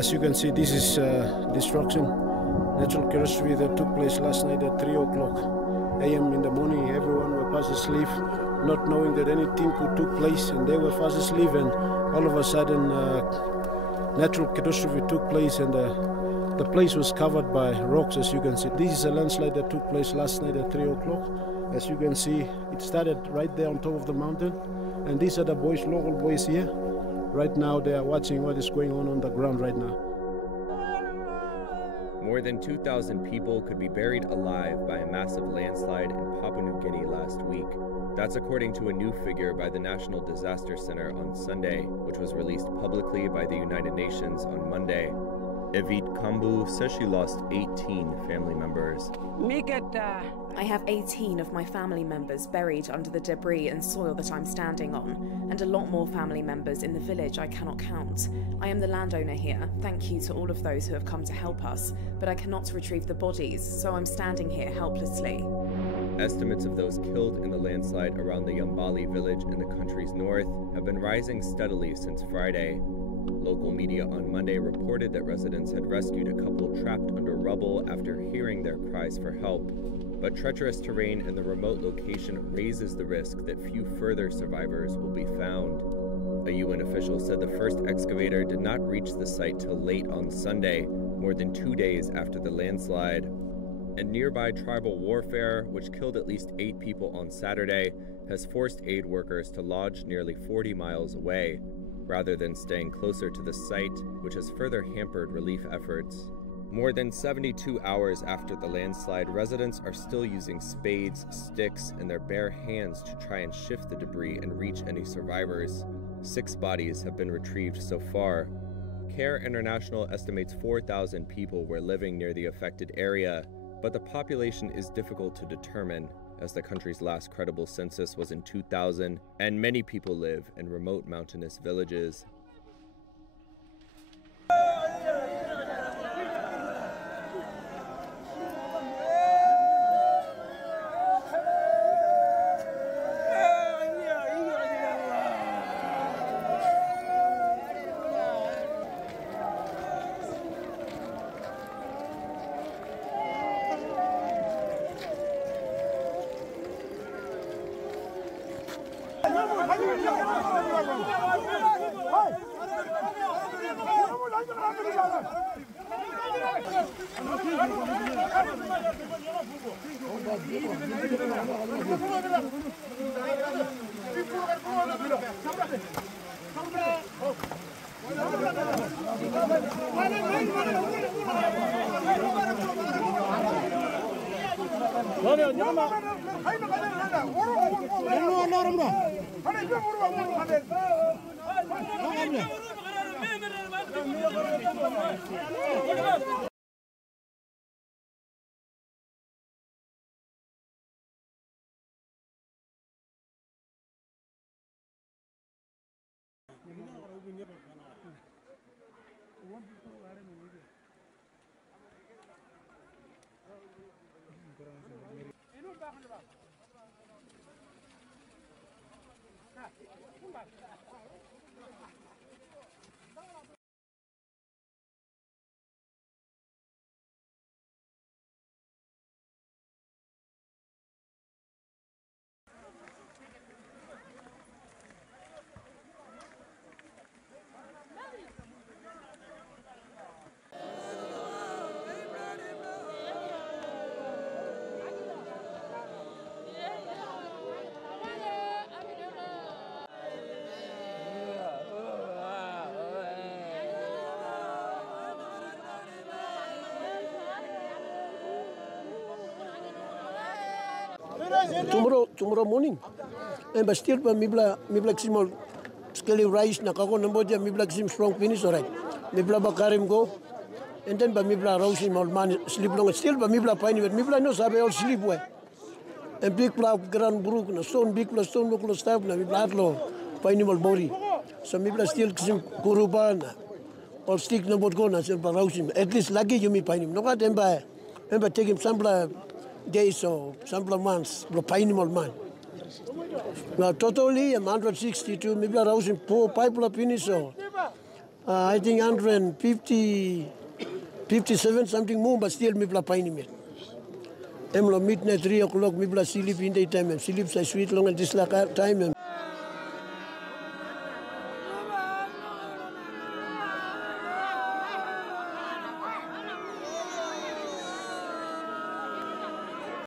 As you can see, this is destruction, natural catastrophe that took place last night at 3 o'clock a.m. in the morning. Everyone were fast asleep, not knowing that any timpul took place, and they were fast asleep, and all of a sudden natural catastrophe took place, and the place was covered by rocks, as you can see. This is a landslide that took place last night at 3 o'clock. As you can see, it started right there on top of the mountain, and these are the boys, local boys here. Right now, they are watching what is going on the ground right now. More than 2,000 people could be buried alive by a massive landslide in Papua New Guinea last week. That's according to a new figure by the National Disaster Center on Sunday, which was released publicly by the United Nations on Monday. Evit Kambu says she lost 18 family members. I have 18 of my family members buried under the debris and soil that I'm standing on, and a lot more family members in the village I cannot count. I am the landowner here. Thank you to all of those who have come to help us, but I cannot retrieve the bodies, so I'm standing here helplessly. Estimates of those killed in the landslide around the Yambali village in the country's north have been rising steadily since Friday. Local media on Monday reported that residents had rescued a couple trapped under rubble after hearing their cries for help. But treacherous terrain in the remote location raises the risk that few further survivors will be found. A UN official said the first excavator did not reach the site till late on Sunday, more than 2 days after the landslide. And nearby tribal warfare, which killed at least 8 people on Saturday, has forced aid workers to lodge nearly 40 miles away, rather than staying closer to the site, which has further hampered relief efforts. More than 72 hours after the landslide, residents are still using spades, sticks, and their bare hands to try and shift the debris and reach any survivors. 6 bodies have been retrieved so far. CARE International estimates 4,000 people were living near the affected area, but the population is difficult to determine, as the country's last credible census was in 2000, and many people live in remote mountainous villages. Tomorrow morning, and still mibla small skelly rice na kako namboja mibla strong finish alright. Mibla bakarim go, and then mibla rosin old man sleep long. Still mibla pine with mibla no sabe all sleep way. And big plough grand brook na stone big plus stone local staff na mibla atlo pine old body. So mibla still sim kuruban or stick no bot go na silver rosin. At least lucky you me pine him. No got remember take him some days or some months, old man. Now, totally, I'm 162, maybe around 4 pipe finish, so I think 157 something more, but still, maybe pain. I'm midnight 3 o'clock, maybe sleep in daytime, and sleep so sweet long at this time.